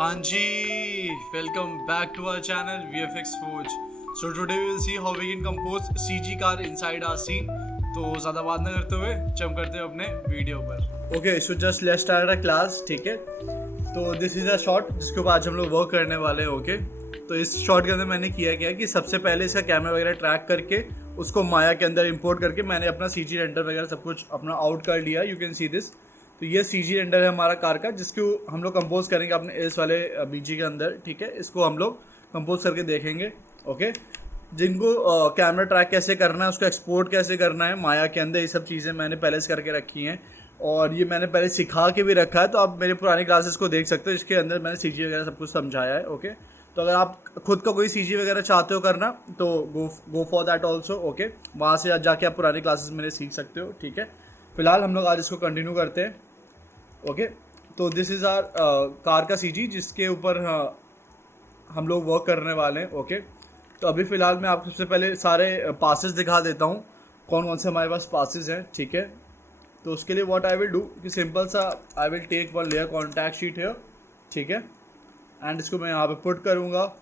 हाँ जी, welcome back to our channel VFX Forge. So today we will see how we can compose CG car inside our scene. तो ज़्यादा बात ना करते हुए जंप करते हैं अपने वीडियो पर. Okay, so just let's start our class, ठीक है. तो दिस इज़ अ शॉट जिसके ऊपर आज हम लोग वर्क करने वाले हैं. ओके तो इस शॉट के अंदर मैंने किया क्या कि सबसे पहले इसका कैमरा वगैरह ट्रैक करके उसको माया के अंदर इंपोर्ट करके मैंने अपना CG रेंडर वगैरह सब कुछ अपना आउट कर लिया. You can see this. तो ये CG रेंडर है हमारा कार का जिसको हम लोग कंपोज करेंगे अपने इस वाले BG के अंदर. ठीक है, इसको हम लोग कंपोज करके देखेंगे. ओके, जिनको कैमरा ट्रैक कैसे करना है, उसको एक्सपोर्ट कैसे करना है माया के अंदर, ये सब चीज़ें मैंने पहले से करके रखी हैं और ये मैंने पहले सिखा के भी रखा है. तो आप मेरे पुरानी क्लासेस को देख सकते हो, इसके अंदर मैंने CG वगैरह सब कुछ समझाया है. ओके, तो अगर आप खुद का कोई CG वगैरह चाहते हो करना तो go for that also. Okay, वहाँ से जाके आप पुरानी क्लासेस मेरे सीख सकते हो. ठीक है, फिलहाल हम लोग आज इसको कंटिन्यू करते हैं. ओके, तो दिस इज़ आर कार का CG जिसके ऊपर हम लोग वर्क करने वाले हैं. ओके, तो अभी फ़िलहाल मैं आपको सबसे पहले सारे पासेस दिखा देता हूँ कौन कौन से हमारे पास पासेस हैं. ठीक है, तो उसके लिए व्हाट आई विल डू कि सिंपल सा I will take one layer contact sheet है. ठीक है, एंड इसको मैं यहाँ पे पुट करूँगा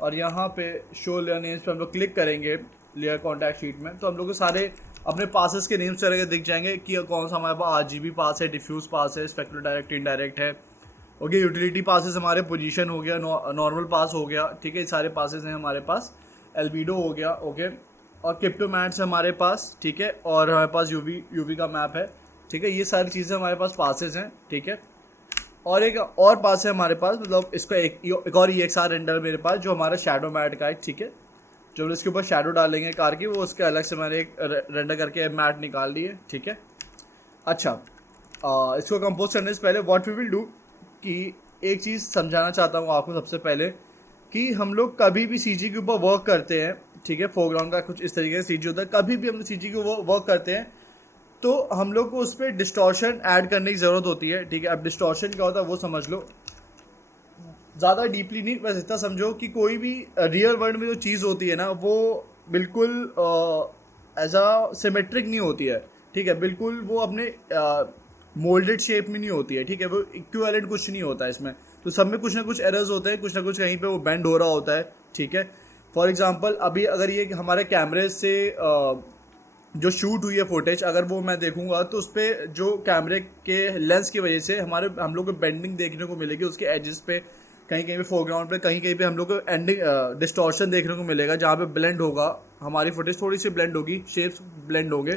और यहाँ पे शो लेयर नेम्स पे हम लोग क्लिक करेंगे लेयर कॉन्टैक्ट शीट में. तो हम लोग को सारे अपने पासेस के नेम्स तरह के दिख जाएंगे कि कौन सा हमारे पास RGB पास है, डिफ्यूज पास है, स्पेक्ट्रो डायरेक्ट इनडायरेक्ट है. ओके, यूटिलिटी पासेस हमारे पोजीशन हो गया, नॉर्मल पास हो गया. ठीक है, सारे पासेस हैं हमारे पास. एल्बिडो हो गया. ओके, और क्रिप्टोमैट्स हमारे पास. ठीक है, और हमारे पास यूवी का मैप है. ठीक है, ये सारी चीज़ें हमारे पास पासेस हैं. ठीक है, और एक और पास है हमारे पास, मतलब इसका एक और EXR रेंडर मेरे पास जो हमारा शैडो मैट का है. ठीक है, जो हम इसके ऊपर शैडो डालेंगे कार की, वो उसके अलग से मैंने एक रेंडर करके मैट निकाल ली है. ठीक है, अच्छा, इसको कंपोज करने से पहले व्हाट वी विल डू कि एक चीज़ समझाना चाहता हूँ आपको सबसे पहले कि हम लोग कभी भी CG के ऊपर वर्क करते हैं. ठीक है, फोरग्राउंड का कुछ इस तरीके से CG होता है. कभी भी हम CG के ऊपर वर्क करते हैं तो हम लोग को उस पर डिस्टॉर्शन ऐड करने की ज़रूरत होती है. ठीक है, अब डिस्टॉर्शन क्या होता है वो समझ लो, ज़्यादा डीपली नहीं, बस इतना समझो कि कोई भी रियल वर्ल्ड में जो चीज़ होती है ना वो बिल्कुल एज अ सिमेट्रिक नहीं होती है. ठीक है, बिल्कुल वो अपने मोल्डेड शेप में नहीं होती है. ठीक है, वो इक्विवेलेंट कुछ नहीं होता है इसमें. तो सब में कुछ ना कुछ एरर्स होते हैं, कुछ ना कुछ कहीं पे वो बेंड हो रहा होता है. ठीक है, फॉर एग्जांपल अभी अगर ये हमारे कैमरे से जो शूट हुई है फुटेज, अगर वो मैं देखूंगा तो उस पर जो कैमरे के लेंस की वजह से हम लोग को बेंडिंग देखने को मिलेगी उसके एजेस पे, कहीं कहीं पे फोरग्राउंड पे, कहीं कहीं पे हम लोग को एंडिंग डिस्टॉर्शन देखने को मिलेगा जहाँ पे ब्लेंड होगा, हमारी फुटेज थोड़ी सी ब्लेंड होगी, शेप्स ब्लेंड होंगे.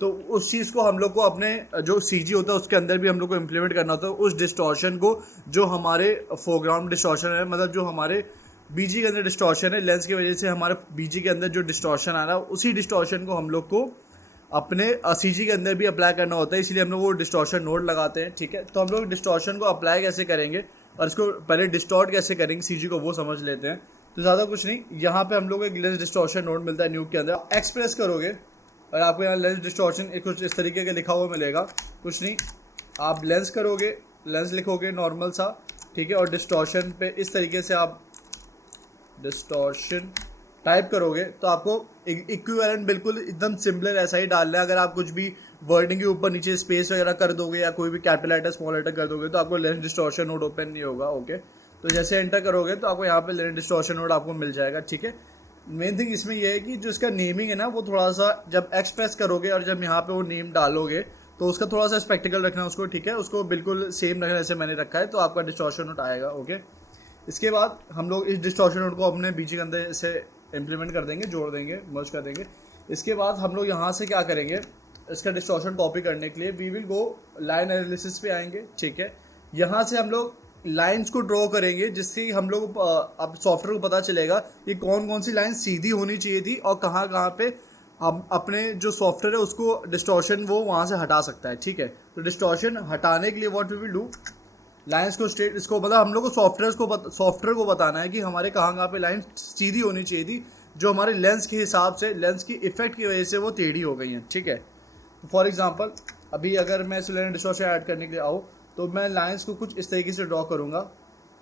तो उस चीज़ को हम लोग को अपने जो CG होता है उसके अंदर भी हम लोग को इम्प्लीमेंट करना होता है. उस डिस्टॉर्शन को जो हमारे फोरग्राउंड डिस्टॉर्शन है, मतलब जो हमारे BG के अंदर डिस्टॉर्शन है, लेंस की वजह से हमारे BG के अंदर जो डिस्टॉर्शन आ रहा है, उसी डिस्टॉर्शन को हम लोग को अपने CG के अंदर भी अप्लाई करना होता है. इसलिए हम लोग वो डिस्टॉर्शन नोड लगाते हैं. ठीक है, तो हम लोग डिस्टॉर्शन को अप्लाई कैसे करेंगे और इसको पहले डिस्टॉर्ट कैसे करेंगे CG को, वो समझ लेते हैं. तो ज़्यादा कुछ नहीं, यहाँ पे हम लोग एक लेंस डिस्टॉर्शन नोड मिलता है न्यूब के अंदर. एक्सप्रेस करोगे और आपको यहाँ लेंस डिस्टॉर्शन कुछ इस तरीके का लिखा हुआ मिलेगा. कुछ नहीं, आप लेंस करोगे, लेंस लिखोगे नॉर्मल सा. ठीक है, और डिस्टॉर्शन पे इस तरीके से आप डिस्टॉर्शन टाइप करोगे तो आपको इक्विवेलेंट बिल्कुल एकदम सिमिलर ऐसा ही डालना है. अगर आप कुछ भी वर्डिंग के ऊपर नीचे स्पेस वगैरह कर दोगे या कोई भी कैपिटल लेटर स्मॉल लेटर कर दोगे तो आपको लेंस डिस्टॉर्शन नोड ओपन नहीं होगा. ओके, तो जैसे एंटर करोगे तो आपको यहाँ पे लेंस डिस्टॉर्शन नोड आपको मिल जाएगा. ठीक है, मेन थिंग इसमें यह है कि जो इसका नेमिंग है ना वो थोड़ा सा जब एक्सप्रेस करोगे और जब यहाँ पे वो नेम डालोगे तो उसका थोड़ा सा स्पेक्टिकल रखना उसको. ठीक है, उसको बिल्कुल सेम रखना जैसे मैंने रखा है, तो आपका डिस्टॉर्शन नोड आएगा. ओके, इसके बाद हम लोग इस डिस्टॉर्शन नोड को अपने BG के अंदर से इम्प्लीमेंट कर देंगे, जोड़ देंगे, मर्ज कर देंगे. इसके बाद हम लोग यहाँ से क्या करेंगे, इसका डिस्टॉर्शन कॉपी करने के लिए we will go line analysis पे आएंगे. ठीक है, यहाँ से हम लोग लाइंस को ड्रॉ करेंगे जिससे हम लोग अब सॉफ्टवेयर को पता चलेगा कि कौन कौन सी लाइन सीधी होनी चाहिए थी और कहाँ कहाँ पे हम अपने जो सॉफ्टवेयर है उसको डिस्टॉर्शन वो वहाँ से हटा सकता है. ठीक है, तो डिस्टॉर्शन हटाने के लिए what we will do, lines को स्ट्रेट, इसको मतलब हम लोग को सॉफ्टवेयर को बताना है कि हमारे कहाँ कहाँ पे लाइन सीधी होनी चाहिए थी, जो हमारे लेंस के हिसाब से, लेंस की इफेक्ट की वजह से वो टेढ़ी हो गई हैं. ठीक है, तो फॉर एग्जांपल अभी अगर मैं इस लाइन डिस्टॉर्शन ऐड करने के लिए आऊँ तो मैं लाइंस को कुछ इस तरीके से ड्रॉ करूँगा.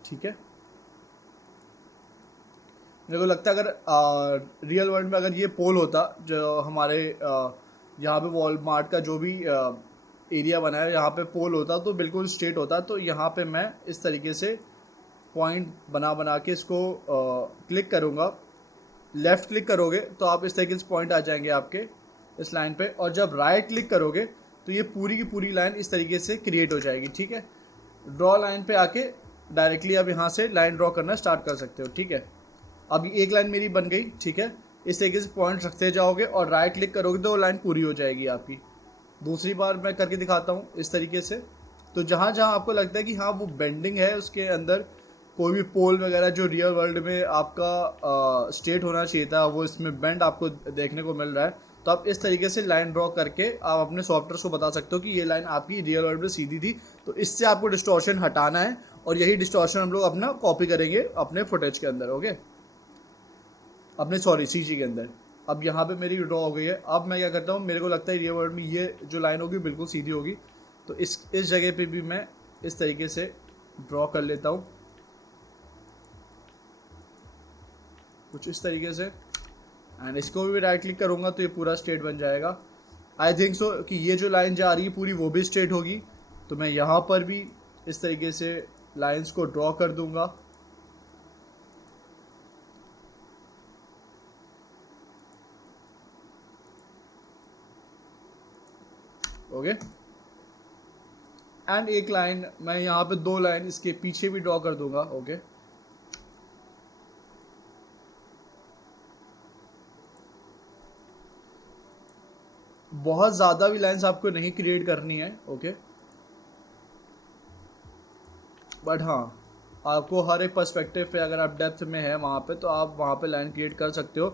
ठीक है, मेरे को लगता है अगर रियल वर्ल्ड में अगर ये पोल होता जो हमारे यहाँ पे वॉलमार्ट का जो भी एरिया बना है, यहाँ पे पोल होता तो बिल्कुल स्ट्रेट होता. तो यहाँ पे मैं इस तरीके से पॉइंट बना के इसको क्लिक करूँगा, लेफ़्ट क्लिक करोगे तो आप इस तरीके से पॉइंट आ जाएंगे आपके इस लाइन पे, और जब राइट क्लिक करोगे तो ये पूरी की पूरी लाइन इस तरीके से क्रिएट हो जाएगी। ठीक है, ड्रॉ लाइन पे आके डायरेक्टली आप यहाँ से लाइन ड्रॉ करना स्टार्ट कर सकते हो। ठीक है, अभी एक लाइन मेरी बन गई। ठीक है, इस तरीके से पॉइंट रखते जाओगे और राइट क्लिक करोगे तो लाइन पूरी हो जाएगी आपकी। दूसरी बार मैं करके दिखाता हूँ इस तरीके से। तो जहाँ जहाँ आपको लगता है कि हाँ वो बेंडिंग है, उसके अंदर कोई भी पोल वगैरह जो रियल वर्ल्ड में आपका स्टेट होना चाहिए था, वो इसमें बेंड आपको देखने को मिल रहा है, तो आप इस तरीके से लाइन ड्रॉ करके आप अपने सॉफ्टवेयर को बता सकते हो कि ये लाइन आपकी रियल वर्ल्ड में सीधी थी। तो इससे आपको डिस्टॉर्शन हटाना है, और यही डिस्टॉर्शन हम लोग अपना कॉपी करेंगे अपने फुटेज के अंदर। ओके, अपने सीजी के अंदर। अब यहाँ पे मेरी ड्रॉ हो गई है। अब मैं क्या करता हूँ, मेरे को लगता है रियल वर्ल्ड में ये जो लाइन होगी बिल्कुल सीधी होगी, तो इस जगह पे भी मैं इस तरीके से ड्रॉ कर लेता हूँ, कुछ इस तरीके से, एंड इसको भी राइट क्लिक करूँगा तो ये पूरा स्ट्रेट बन जाएगा। आई थिंक सो कि ये जो लाइन जा रही है पूरी वो भी स्ट्रेट होगी, तो मैं यहाँ पर भी इस तरीके से लाइंस को ड्रॉ कर दूँगा। ओके, एंड एक लाइन मैं यहाँ पे 2 लाइन इसके पीछे भी ड्रॉ कर दूंगा। ओके, बहुत ज़्यादा भी लाइंस आपको नहीं क्रिएट करनी है। ओके, बट हाँ आपको हर एक पर्सपेक्टिव पे अगर आप डेप्थ में है वहाँ पे, तो आप वहाँ पे लाइन क्रिएट कर सकते हो।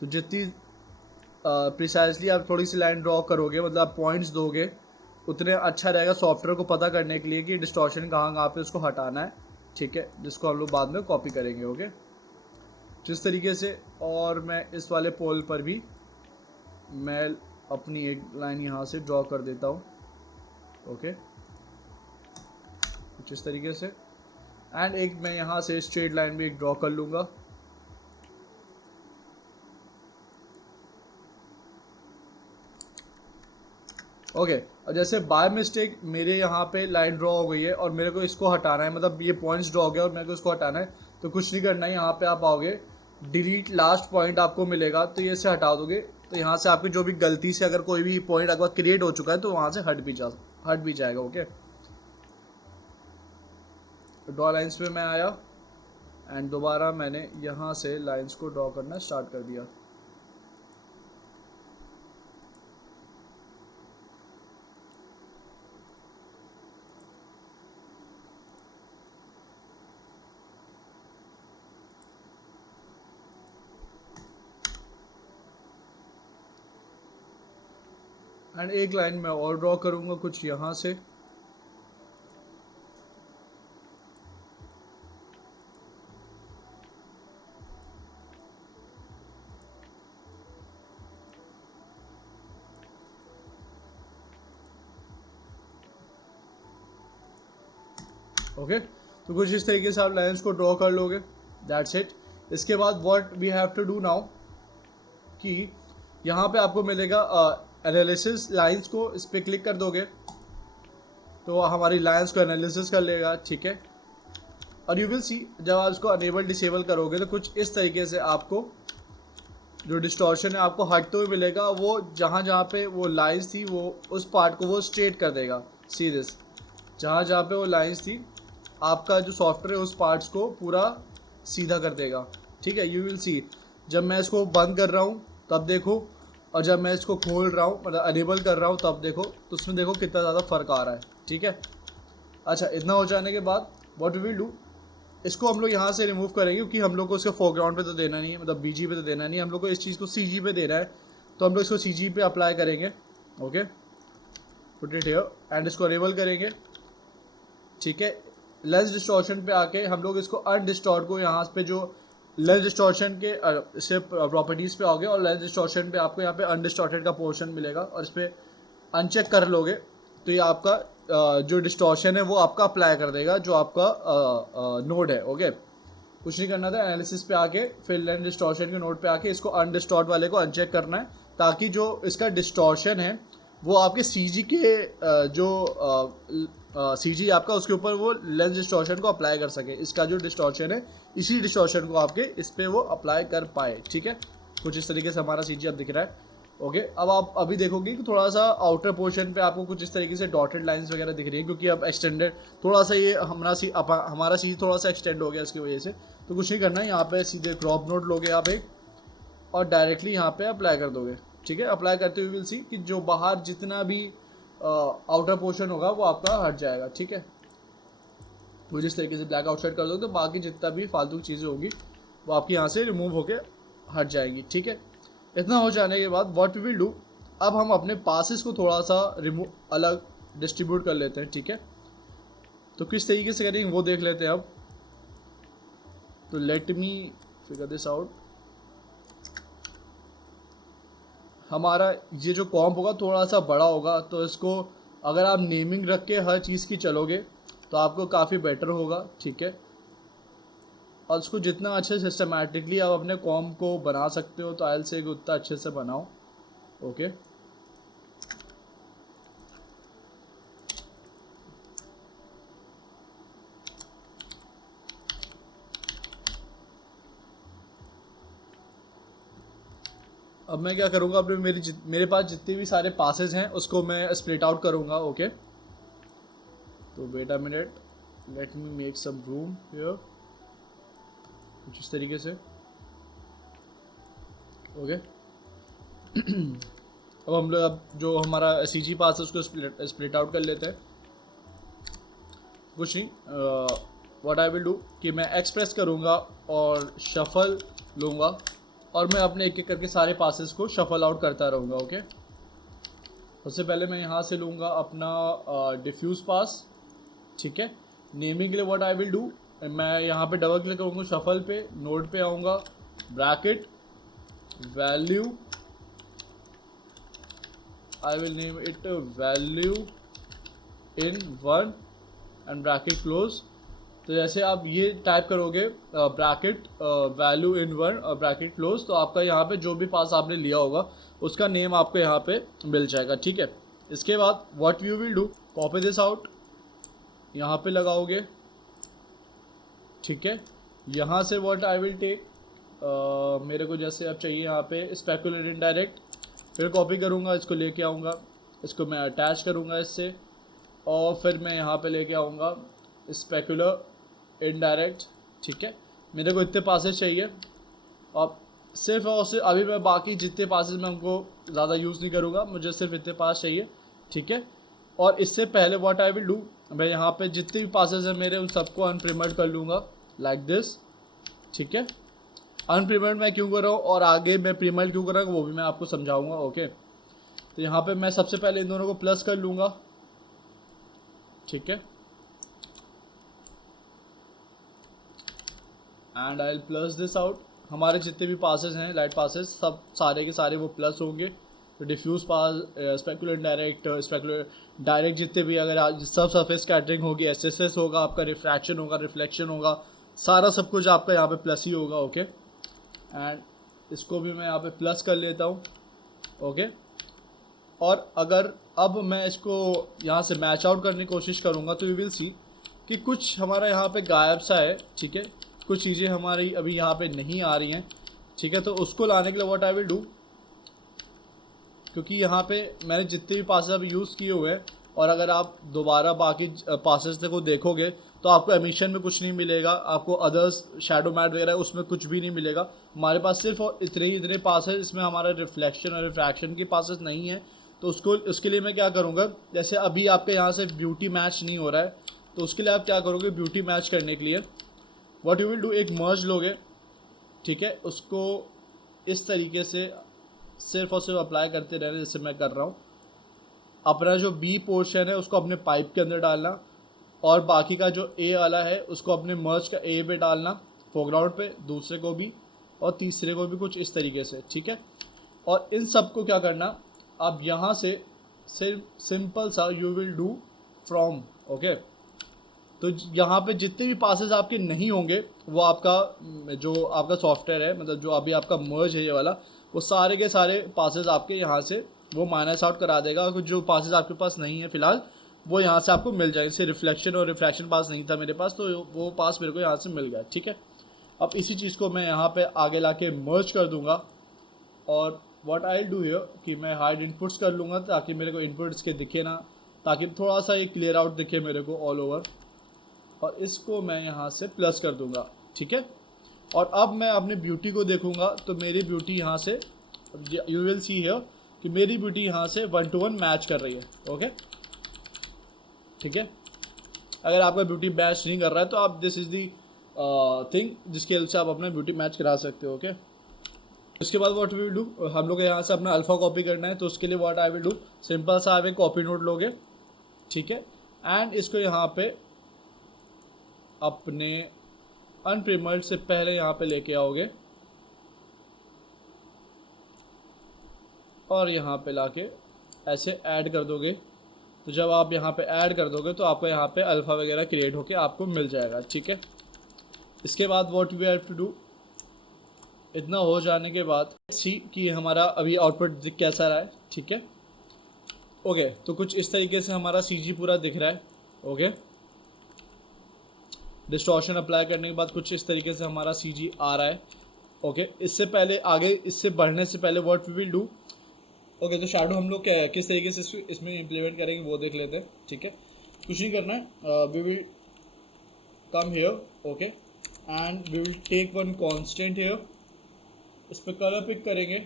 तो जितनी प्रिसाइजली आप थोड़ी सी लाइन ड्रॉ करोगे, मतलब आप पॉइंट्स दोगे, उतने अच्छा रहेगा सॉफ्टवेयर को पता करने के लिए कि डिस्टॉर्शन कहाँ पे उसको हटाना है। ठीक है, जिसको हम लोग बाद में कॉपी करेंगे। ओके, जिस तरीके से, और मैं इस वाले पोल पर भी मैं अपनी एक लाइन यहाँ से ड्रॉ कर देता हूँ। ओके, कुछ इस तरीके से, एंड एक मैं यहाँ से स्ट्रेट लाइन भी एक ड्रॉ कर लूँगा। ओके, और जैसे बाय मिस्टेक मेरे यहाँ पे लाइन ड्रॉ हो गई है और मेरे को इसको हटाना है, मतलब ये पॉइंट्स ड्रॉ हो गया और मेरे को इसको हटाना है, तो कुछ नहीं करना है। यहाँ पे आप आओगे, डिलीट लास्ट पॉइंट आपको मिलेगा, तो ये से हटा दोगे, तो यहाँ से आपकी जो भी गलती से अगर कोई भी पॉइंट अगर क्रिएट हो चुका है तो वहाँ से हट भी जाएगा। ओके, ड्रॉ लाइन्स पे मैं आया एंड दोबारा मैंने यहाँ से लाइन्स को ड्रॉ करना स्टार्ट कर दिया। एंड एक लाइन मैं और ड्रॉ करूँगा कुछ यहाँ से। ओके, तो कुछ इस तरीके से आप लाइन्स को ड्रॉ कर लोगे। That's it. इसके बाद what we have to do now, कि यहाँ पे आपको मिलेगा एनालिसिस लाइंस को, इस पर क्लिक कर दोगे तो हमारी लाइंस को एनालिसिस कर लेगा। ठीक है, और यू विल सी जब आप इसको अनेबल डिसेबल करोगे तो कुछ इस तरीके से आपको जो डिस्टॉर्शन है आपको हटते हुए मिलेगा। वो जहाँ जहाँ पे वो लाइंस थी वो उस पार्ट को वो स्ट्रेट कर देगा सीधे। जहाँ जहाँ पे वो लाइंस थी आपका जो सॉफ्टवेयर है उस पार्ट्स को पूरा सीधा कर देगा। ठीक है, यू विल सी जब मैं इसको बंद कर रहा हूँ तब देखो, और जब मैं इसको खोल रहा हूँ मतलब अनेबल कर रहा हूँ तब देखो, तो उसमें देखो कितना ज़्यादा फ़र्क आ रहा है। ठीक है, अच्छा इतना हो जाने के बाद व्हाट वी विल डू, इसको हम लोग यहाँ से रिमूव करेंगे क्योंकि हम लोग को इसको फोरग्राउंड पे तो देना नहीं है, मतलब बीजी पे तो देना नहीं है, हम लोग को इस चीज़ को सीजी पे देना है, तो हम लोग इसको सीजी पे अप्लाई करेंगे। Okay, put it here and इसको अनेबल करेंगे। ठीक है, लेंस डिस्टॉर्शन पे आके हम लोग इसको अनडिस्टॉर्ट को यहाँ पे जो लेंस डिस्टॉर्शन के से प्रॉपर्टीज़ पे आओगे और लेंस डिस्टॉर्शन पे आपको यहाँ पे अनडिस्टॉर्टेड का पोर्शन मिलेगा, और इस पर अनचेक कर लोगे तो ये आपका जो डिस्टॉर्शन है वो आपका अप्लाई कर देगा जो आपका नोड है। ओके, कुछ नहीं करना था, एनालिसिस पे आके फिर लेंस डिस्टॉर्शन के नोड पे आके इसको अनडिस्टॉर्ट वाले को अनचेक करना है, ताकि जो इसका डिस्टॉर्शन है वो आपके सीजी के जो CG आपका उसके ऊपर वो लेंस डिस्टॉर्शन को अप्लाई कर सके। इसका जो डिस्टॉर्शन है इसी डिस्टॉर्शन को आपके इस पर वो अप्लाई कर पाए, ठीक है। कुछ इस तरीके से हमारा CG अब दिख रहा है। ओके, अब आप अभी देखोगे कि थोड़ा सा आउटर पोर्शन पे आपको कुछ इस तरीके से डॉटेड लाइंस वगैरह दिख रही है, क्योंकि अब एक्सटेंडेड थोड़ा सा ये हमारा CG थोड़ा सा एक्सटेंड हो गया इसकी वजह से। तो कुछ नहीं करना है, यहाँ पे सीधे क्रॉप नोट लोगे आप एक और डायरेक्टली यहाँ पे अप्लाई कर दोगे, ठीक है। अप्लाई करते हुए विल सी कि जो बाहर जितना भी आउटर पोर्शन होगा वो आपका हट जाएगा, ठीक है। वो जिस तरीके से ब्लैक आउटसाइड कर दो तो बाकी जितना भी फालतू चीज़ें होंगी वो आपकी यहाँ से रिमूव होके हट जाएंगी, ठीक है। इतना हो जाने के बाद व्हाट वी विल डू, अब हम अपने पासेस को थोड़ा सा अलग डिस्ट्रीब्यूट कर लेते हैं, ठीक है। तो किस तरीके से करेंगे वो देख लेते हैं अब। तो let me figure this out. हमारा ये जो कॉम्प होगा थोड़ा सा बड़ा होगा, तो इसको अगर आप नेमिंग रख के हर चीज़ की चलोगे तो आपको काफ़ी बेटर होगा, ठीक है। और उसको जितना अच्छे सिस्टमेटिकली आप अपने कॉम्प को बना सकते हो तो आयल से उतना अच्छे से बनाओ, ओके। अब मैं क्या करूँगा, अपने मेरे पास जितने भी सारे पासेस हैं उसको मैं स्प्लिट आउट करूँगा, ओके। तो wait a minute, let me make some room here, कुछ इस तरीके से, ओके। अब हम लोग अब जो हमारा CG पास है उसको स्प्लिट आउट कर लेते हैं। कुछ नहीं, व्हाट आई विल डू कि मैं एक्सप्रेस करूँगा और शफल लूँगा और मैं अपने एक एक करके सारे पासेस को शफल आउट करता रहूँगा, ओके। सबसे पहले मैं यहाँ से लूँगा अपना डिफ्यूज़ पास, ठीक है। नेमिंग के लिए व्हाट आई विल डू, मैं यहाँ पे डबल क्लिक करूँगा शफल पे, नोड पे आऊँगा, bracket value, I will name it value in 1 and bracket close. तो जैसे आप ये टाइप करोगे ब्रैकेट वैल्यू इन 1 और ब्रैकेट क्लोज, तो आपका यहाँ पे जो भी पास आपने लिया होगा उसका नेम आपको यहाँ पे मिल जाएगा, ठीक है। इसके बाद what you will do, copy this out, यहाँ पे लगाओगे, ठीक है। यहाँ से व्हाट आई विल टेक, मेरे को जैसे अब चाहिए यहाँ पे स्पेकुलर इनडायरेक्ट, फिर कॉपी करूँगा, इसको लेके आऊँगा, इसको मैं अटैच करूँगा इससे, और फिर मैं यहाँ पे लेके आऊँगा स्पेकुलर इनडायरेक्ट, ठीक है। मेरे को इतने पासेस चाहिए। अब सिर्फ और सिर्फ अभी मैं बाकी जितने पासेस मैं उनको ज़्यादा यूज़ नहीं करूँगा, मुझे सिर्फ इतने पास चाहिए, ठीक है। और इससे पहले व्हाट आई विल डू, मैं यहाँ पे जितने भी पासेस हैं मेरे उन सबको अनप्रिमेड कर लूँगा लाइक दिस, ठीक है। अनप्रिमेड मैं क्यों कर रहा हूँ और आगे मैं प्रीमेड क्यों कर रहा हूँ वो भी मैं आपको समझाऊँगा, ओके। तो यहाँ पे मैं सबसे पहले इन दोनों को प्लस कर लूँगा, ठीक है, and I will plus this out. हमारे जितने भी पासेस हैं लाइट पासेस सब सारे के सारे वो प्लस होंगे। तो डिफ्यूज़ पास, स्पेकुलर डायरेक्ट, स्पेकुलर डायरेक्ट जितने भी अगर सब सरफेस कैटरिंग होगी, SSS होगा, आपका रिफ्रैक्शन होगा, रिफ्लेक्शन होगा, सारा सब कुछ आपका यहाँ पे प्लस ही होगा, ओके। एंड इसको भी मैं यहाँ पे प्लस कर लेता हूँ, ओके। और अगर अब मैं इसको यहाँ से मैच आउट करने की कोशिश करूँगा तो यू विल सी कि कुछ हमारा यहाँ पे गायब सा है, ठीक है। कुछ चीज़ें हमारी अभी यहाँ पे नहीं आ रही हैं, ठीक है। तो उसको लाने के लिए व्हाट आई विल डू, क्योंकि यहाँ पे मैंने जितने भी पासेस अभी यूज़ किए हुए हैं और अगर आप दोबारा बाकी पासेस को देखोगे तो आपको एमिशन में कुछ नहीं मिलेगा, आपको अदर्स शैडो मैट वगैरह उसमें कुछ भी नहीं मिलेगा। हमारे पास सिर्फ इतने पासेस, इसमें हमारा रिफ्लेक्शन और रिफ्रैक्शन के पासेस नहीं है। तो उसके लिए मैं क्या करूँगा, जैसे अभी आपके यहाँ से ब्यूटी मैच नहीं हो रहा है तो उसके लिए आप क्या करोगे, ब्यूटी मैच करने के लिए व्हाट यू विल डू, एक मर्ज लोगे, ठीक है। उसको इस तरीके से सिर्फ और सिर्फ अप्लाई करते रहना जैसे मैं कर रहा हूँ। अपना जो बी पोर्शन है उसको अपने पाइप के अंदर डालना और बाकी का जो ए वाला है उसको अपने मर्ज का ए पे डालना, फोरग्राउंड पे, दूसरे को भी और तीसरे को भी कुछ इस तरीके से, ठीक है। और इन सब को क्या करना, आप यहाँ से सिर्फ सिंपल सा you will do from, okay. तो यहाँ पे जितने भी पासेस आपके नहीं होंगे वो आपका जो आपका सॉफ्टवेयर है, मतलब जो अभी आपका मर्ज है ये वाला, वो सारे के सारे पासेस आपके यहाँ से वो माइनस आउट करा देगा। और जो पासेस आपके पास नहीं है फ़िलहाल वो यहाँ से आपको मिल जाएगा। जैसे रिफ्लेक्शन और रिफ्रैक्शन पास नहीं था मेरे पास, तो वो पास मेरे को यहाँ से मिल गया, ठीक है। अब इसी चीज़ को मैं यहाँ पे आगे लाके मर्ज कर दूंगा, और व्हाट आई डू हियर कि मैं हाइड इनपुट्स कर लूँगा ताकि मेरे को इनपुट्स के दिखे ना, ताकि थोड़ा सा ये क्लियर आउट दिखे मेरे को ऑल ओवर, और इसको मैं यहाँ से प्लस कर दूँगा, ठीक है। और अब मैं अपनी ब्यूटी को देखूँगा, तो मेरी ब्यूटी यहाँ से, यू विल सी हियर कि मेरी ब्यूटी यहाँ से 1 to 1 मैच कर रही है, ओके, ठीक है। अगर आपका ब्यूटी मैच नहीं कर रहा है तो आप दिस इज़ दी थिंग जिसकी हेल्प से आप अपना ब्यूटी मैच करा सकते हो, ओके। इसके बाद व्हाट वी विल डू, हम लोग यहाँ से अपना अल्फ़ा कॉपी करना है, तो उसके लिए what I will do, simple सा आप एक कॉपी नोट लोगे, ठीक है, एंड इसको यहाँ पे अपने अनप्रिमर्ड से पहले यहाँ पे लेके आओगे, और यहाँ पे लाके ऐसे ऐड कर दोगे। तो जब आप यहाँ पे ऐड कर दोगे तो आपको यहाँ पे अल्फ़ा वगैरह क्रिएट होके आपको मिल जाएगा, ठीक है। इसके बाद what we have to do, इतना हो जाने के बाद सी कि हमारा अभी आउटपुट दिख कैसा रहा है, ठीक है, ओके। तो कुछ इस तरीके से हमारा सीजी पूरा दिख रहा है, ओके। डिस्टॉर्शन अप्लाई करने के बाद कुछ इस तरीके से हमारा सीजी आ रहा है, ओके। इससे पहले आगे इससे बढ़ने से पहले what we will do, okay, तो शैडो हम लोग किस तरीके से इसमें इम्प्लीमेंट करेंगे वो देख लेते हैं, ठीक है। कुछ नहीं करना है, we will come here, okay, and we will take one constant here, इस पर कलर पिक करेंगे,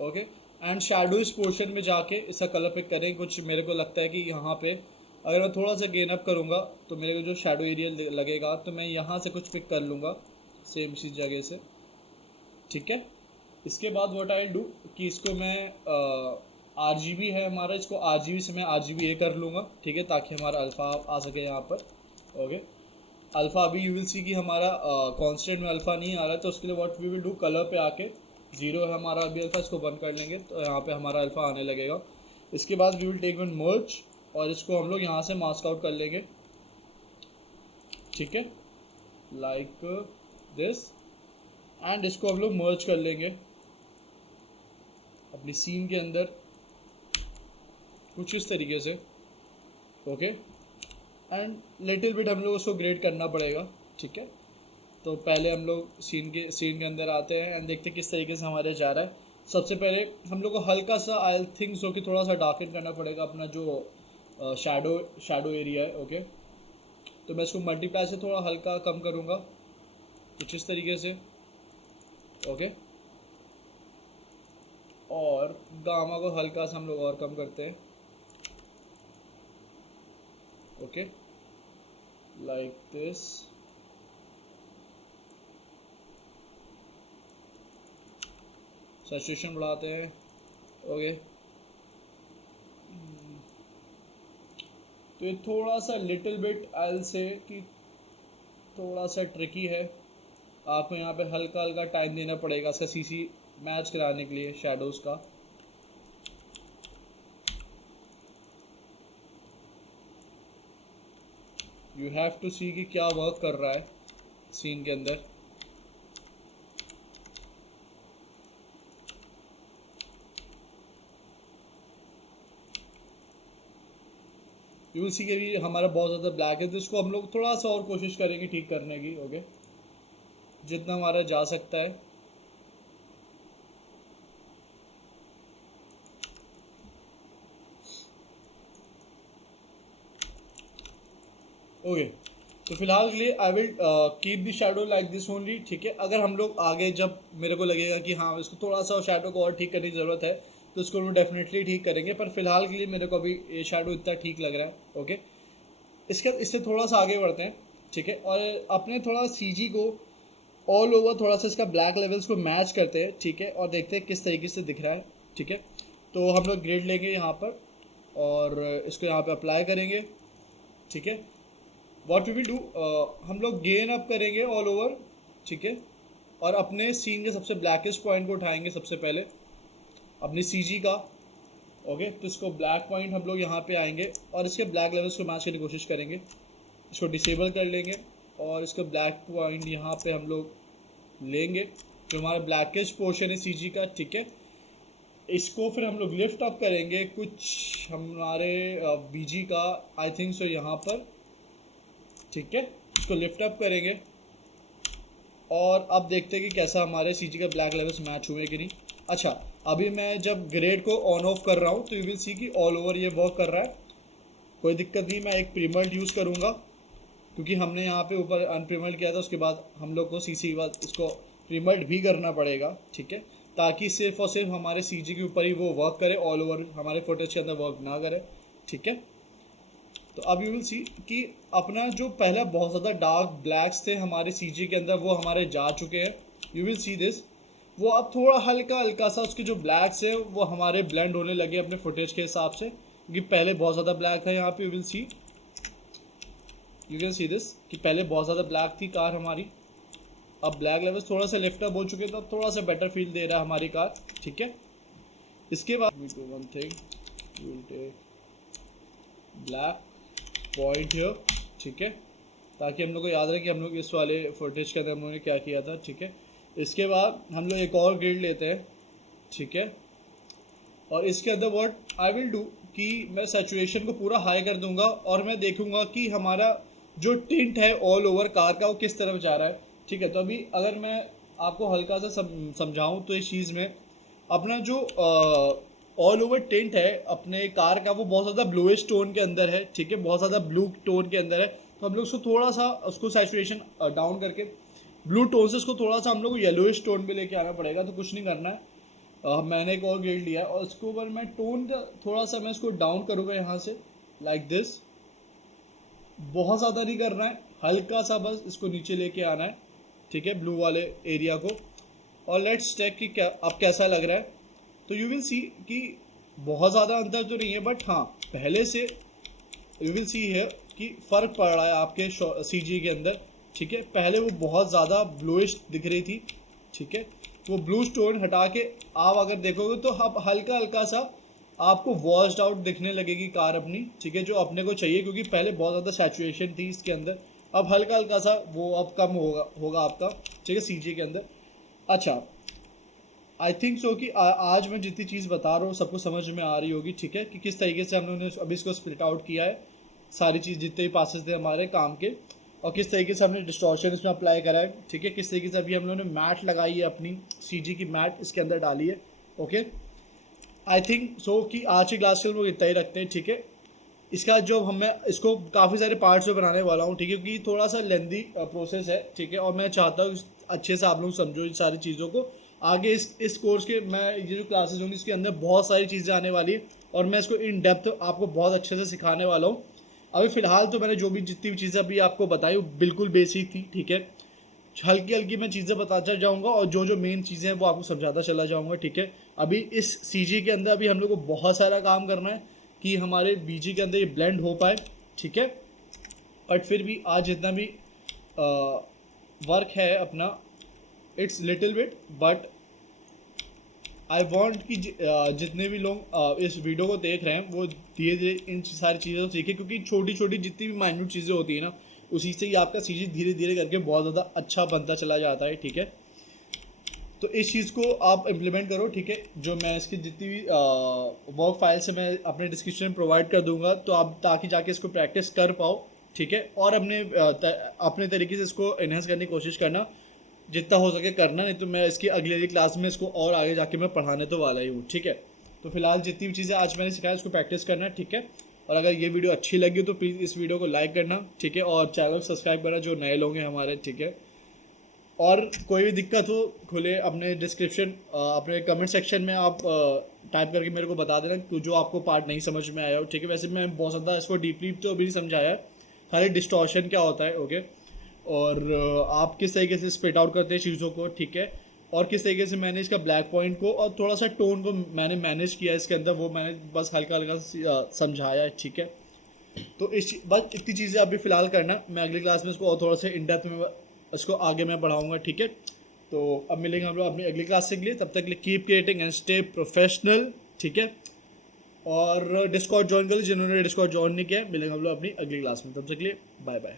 ओके, एंड शैडो इस पोर्शन में जाके इसका कलर पिक करेंगे। कुछ मेरे को लगता है कि यहाँ पे अगर मैं थोड़ा सा गेन अप करूँगा तो मेरे को जो शैडो एरिया लगेगा, तो मैं यहाँ से कुछ पिक कर लूँगा सेम इसी जगह से, ठीक है। इसके बाद व्हाट आई डू कि इसको मैं RGB है हमारा, इसको RGB से मैं RGB कर लूँगा, ठीक है, ताकि हमारा अल्फ़ा आ सके यहाँ पर, ओके। अल्फ़ा अभी यू विल सी कि हमारा कांस्टेंट में अल्फ़ा नहीं आ रहा है, तो उसके लिए what we will do, colour पे आके 0 है हमारा अभी अल्फ़ा, इसको बंद कर लेंगे तो यहाँ पे हमारा अल्फ़ा आने लगेगा। इसके बाद वी विल टेक वन मर्ज, और इसको हम लोग यहाँ से मास्क आउट कर लेंगे, ठीक है, लाइक दिस, एंड इसको हम लोग मर्ज कर लेंगे अपनी सीन के अंदर कुछ इस तरीके से, ओके। एंड लिटिल बिट हम लोग उसको ग्रेड करना पड़ेगा, ठीक है। तो पहले हम लोग सीन के अंदर आते हैं एंड देखते हैं किस तरीके से हमारे जा रहा है। सबसे पहले हम लोग को हल्का सा आई थिंक सो कि थोड़ा सा डार्कन करना पड़ेगा अपना जो शैडो एरिया है, ओके। तो मैं इसको मल्टीप्लाई से थोड़ा हल्का कम करूँगा कुछ इस तरीके से, ओके। और गामा को हल्का सा हम लोग और कम करते हैं, ओके, लाइक दिस। सैचुरेशन बढ़ाते हैं, ओके। तो ये थोड़ा सा लिटिल बिट आई से कि थोड़ा सा ट्रिकी है, आपको यहाँ पे हल्का हल्का टाइम देना पड़ेगा इसका सीसी मैच कराने के लिए शैडोज का। यू हैव टू सी कि क्या वर्क कर रहा है सीन के अंदर। यू विल सी के भी हमारा बहुत ज़्यादा ब्लैक है, तो इसको हम लोग थोड़ा सा और कोशिश करेंगे ठीक करने की, ओके, जितना हमारा जा सकता है। ओके, तो फिलहाल के लिए I will keep the shadow like this only, ठीक है। अगर हम लोग आगे जब मेरे को लगेगा कि हाँ इसको थोड़ा सा शैडो को और ठीक करने की ज़रूरत है, तो इसको हम डेफिनेटली ठीक करेंगे, पर फिलहाल के लिए मेरे को अभी ये शैडो इतना ठीक लग रहा है, ओके। इससे थोड़ा सा आगे बढ़ते हैं, ठीक है, और अपने थोड़ा सीजी को ऑल ओवर थोड़ा सा इसका ब्लैक लेवल्स को मैच करते हैं, ठीक है, और देखते हैं किस तरीके से दिख रहा है, ठीक है। तो हम लोग ग्रेड लेंगे यहाँ पर और इसको यहाँ पे अप्लाई करेंगे, ठीक है। व्हाट वी विल डू, हम लोग गेन अप करेंगे ऑल ओवर, ठीक है, और अपने सीन के सबसे ब्लैकेस्ट पॉइंट को उठाएंगे सबसे पहले अपनी सीजी का, ओके। तो इसको ब्लैक पॉइंट हम लोग यहाँ पे आएंगे और इसके ब्लैक लेवल्स को मैच करने की कोशिश करेंगे, इसको डिसेबल कर लेंगे और इसका ब्लैक पॉइंट यहाँ पे हम लोग लेंगे जो हमारा ब्लैकेस्ट पोर्शन है सीजी का, ठीक है। इसको फिर हम लोग लिफ्ट अप करेंगे कुछ हमारे बीजी का, आई थिंक सो यहाँ पर, ठीक है। इसको लिफ्ट अप करेंगे और अब देखते हैं कि कैसा हमारे सीजी का ब्लैक लेवल्स मैच हुए कि नहीं। अच्छा, अभी मैं जब ग्रेड को ऑन ऑफ कर रहा हूँ तो यू विल सी कि ऑल ओवर ये वर्क कर रहा है, कोई दिक्कत नहीं। मैं एक प्रीमल्ट यूज़ करूँगा क्योंकि हमने यहाँ पे ऊपर अनप्रीमल्ट किया था, उसके बाद हम लोग को सीसी के बाद इसको प्रीमल्ट भी करना पड़ेगा, ठीक है, ताकि सिर्फ और सिर्फ हमारे सीजी के ऊपर ही वो वर्क करे, ऑल ओवर हमारे फुटेज के अंदर वर्क ना करे, ठीक है। तो अब यू विल सी कि अपना जो पहला बहुत ज़्यादा डार्क ब्लैक्स थे हमारे सीजी के अंदर वो हमारे जा चुके हैं, यू विल सी दिस। वो अब थोड़ा हल्का हल्का सा उसके जो ब्लैक्स है वो हमारे ब्लेंड होने लगे अपने फुटेज के हिसाब से, क्योंकि पहले बहुत ज़्यादा ब्लैक था। यहाँ पे you will see, you can see this कि पहले बहुत ज़्यादा ब्लैक थी कार हमारी, अब ब्लैक लेवल थोड़ा सा लिफ्ट अप हो चुके थे, अब थोड़ा सा बेटर फील दे रहा है हमारी कार, ठीक है। इसके बाद we do one thing, we will take black point here, ठीक है, ताकि हम लोग को याद रहे कि हम लोग इस वाले फुटेज के अंदर हम लोगों ने क्या किया था, ठीक है। इसके बाद हम लोग एक और ग्रिड लेते हैं, ठीक है, और इसके अंदर व्हाट आई विल डू कि मैं सैचुरेशन को पूरा हाई कर दूंगा और मैं देखूंगा कि हमारा जो टिंट है ऑल ओवर कार का वो किस तरफ जा रहा है, ठीक है। तो अभी अगर मैं आपको हल्का सा समझाऊं तो इस चीज़ में अपना जो ऑल ओवर टिंट है अपने कार का वो बहुत ज़्यादा ब्लूइश टोन के अंदर है, ठीक है, बहुत ज़्यादा ब्लू टोन के अंदर है। तो हम लोग उसको थोड़ा सा उसको सैचुरेशन डाउन करके ब्लू टोन से उसको थोड़ा सा हम लोग को येलोइश टोन पे लेके आना पड़ेगा। तो कुछ नहीं करना है, मैंने एक और ग्रेड लिया और इसके ऊपर मैं टोन का थोड़ा सा मैं इसको डाउन करूँगा यहाँ से लाइक दिस, बहुत ज़्यादा नहीं करना है, हल्का सा बस इसको नीचे लेके आना है, ठीक है, ब्लू वाले एरिया को। और लेट्स चेक कि क्या अब कैसा लग रहा है। तो यू विल सी कि बहुत ज़्यादा अंतर तो नहीं है, बट हाँ पहले से यू विल सी है कि फ़र्क पड़ रहा है आपके सीजी के अंदर, ठीक है। पहले वो बहुत ज़्यादा ब्लूइश दिख रही थी, ठीक है, वो ब्लू स्टोन हटा के आप अगर देखोगे तो अब हल्का हल्का सा आपको वॉश्ड आउट दिखने लगेगी कार अपनी, ठीक है, जो अपने को चाहिए, क्योंकि पहले बहुत ज़्यादा सैचुरेशन थी इसके अंदर, अब हल्का हल्का सा वो अब कम होगा आपका, ठीक है, सीजी के अंदर। अच्छा, आई थिंक सो कि आज मैं जितनी चीज़ बता रहा हूँ सबको समझ में आ रही होगी, ठीक है, कि किस तरीके से हम लोगों ने अभी इसको स्प्लिट आउट किया है, सारी चीज़ जितने भी पासेस थे हमारे काम के, और किस तरीके से हमने डिस्टॉर्शन इसमें अप्लाई करा है, ठीक है, किस तरीके से अभी हम लोगों ने मैट लगाई है, अपनी सीजी की मैट इसके अंदर डाली है। ओके, आई थिंक सो कि आज की क्लास के लोग इतना ही रखते हैं, ठीक है। इसका जो हमें इसको काफ़ी सारे पार्ट्स में बनाने वाला हूँ, ठीक है, क्योंकि थोड़ा सा लेंदी प्रोसेस है, ठीक है, और मैं चाहता हूँ अच्छे से आप लोग समझो इन सारी चीज़ों को। आगे इस कोर्स के मैं ये जो क्लासेस होंगी इसके अंदर बहुत सारी चीज़ें आने वाली है और मैं इसको इन डेप्थ आपको बहुत अच्छे से सिखाने वाला हूँ। अभी फ़िलहाल तो मैंने जो भी जितनी भी चीज़ें अभी आपको बताई वो बिल्कुल बेसिक थी, ठीक है, हल्की हल्की मैं चीज़ें बताता जाऊँगा और जो जो मेन चीज़ें हैं वो आपको समझाता चला जाऊँगा, ठीक है। अभी इस सीजी के अंदर अभी हम लोग को बहुत सारा काम करना है कि हमारे बीजी के अंदर ये ब्लेंड हो पाए, ठीक है, बट फिर भी आज जितना भी वर्क है अपना it's little bit, but I want कि जितने भी लोग इस वीडियो को देख रहे हैं वो धीरे धीरे इन सारी चीज़ों को सीखें, क्योंकि छोटी छोटी जितनी भी माइन्यूट चीज़ें होती है ना उसी से ही आपका सीजी धीरे धीरे करके बहुत ज़्यादा अच्छा बनता चला जाता है, ठीक है। तो इस चीज़ को आप इम्प्लीमेंट करो, ठीक है, जो मैं इसकी जितनी भी वर्क फाइल से मैं अपने डिस्क्रिप्शन में प्रोवाइड कर दूंगा, तो आप ताकि जाके इसको प्रैक्टिस कर पाओ, ठीक है, और अपने तरीके से इसको इन्हेंस करने की कोशिश करना, जितना हो सके करना, नहीं तो मैं इसकी अगली क्लास में इसको और आगे जाके मैं पढ़ाने तो वाला ही हूँ, ठीक है। तो फिलहाल जितनी भी चीज़ें आज मैंने सिखाया उसको प्रैक्टिस करना, ठीक है, और अगर ये वीडियो अच्छी लगी तो प्लीज़ इस वीडियो को लाइक करना, ठीक है, और चैनल को सब्सक्राइब करना जो नए लोग हैं हमारे, ठीक है। और कोई भी दिक्कत हो खुले अपने डिस्क्रिप्शन अपने कमेंट सेक्शन में आप टाइप करके मेरे को बता देना कि जो आपको पार्ट नहीं समझ में आया हो, ठीक है। वैसे मैं बहुत ज़्यादा इसको डीपली तो अभी नहीं समझाया है, खाली डिस्टॉर्शन क्या होता है, ओके, और आप किस तरीके से स्प्लिट आउट करते हैं चीज़ों को, ठीक है, और किस तरीके से मैंने इसका ब्लैक पॉइंट को और थोड़ा सा टोन को मैंने मैनेज किया इसके अंदर, वो मैंने बस हल्का हल्का समझाया है, ठीक है। तो बस इतनी चीज़ें अभी फ़िलहाल करना, मैं अगली क्लास में इसको और थोड़ा सा इन डेप्थ में इसको आगे मैं बढ़ाऊँगा, ठीक है। तो अब मिलेंगे हम लोग अपनी अगली क्लास के लिए, तब तक के लिए keep creating and stay professional, ठीक है। और डिस्कॉर्ड ज्वाइन कर लीजिए जिन्होंने डिस्कॉर्ड ज्वाइन नहीं किया, मिलेंगे हम लोग अपनी अगली क्लास में, तब तक के लिए बाय बाय।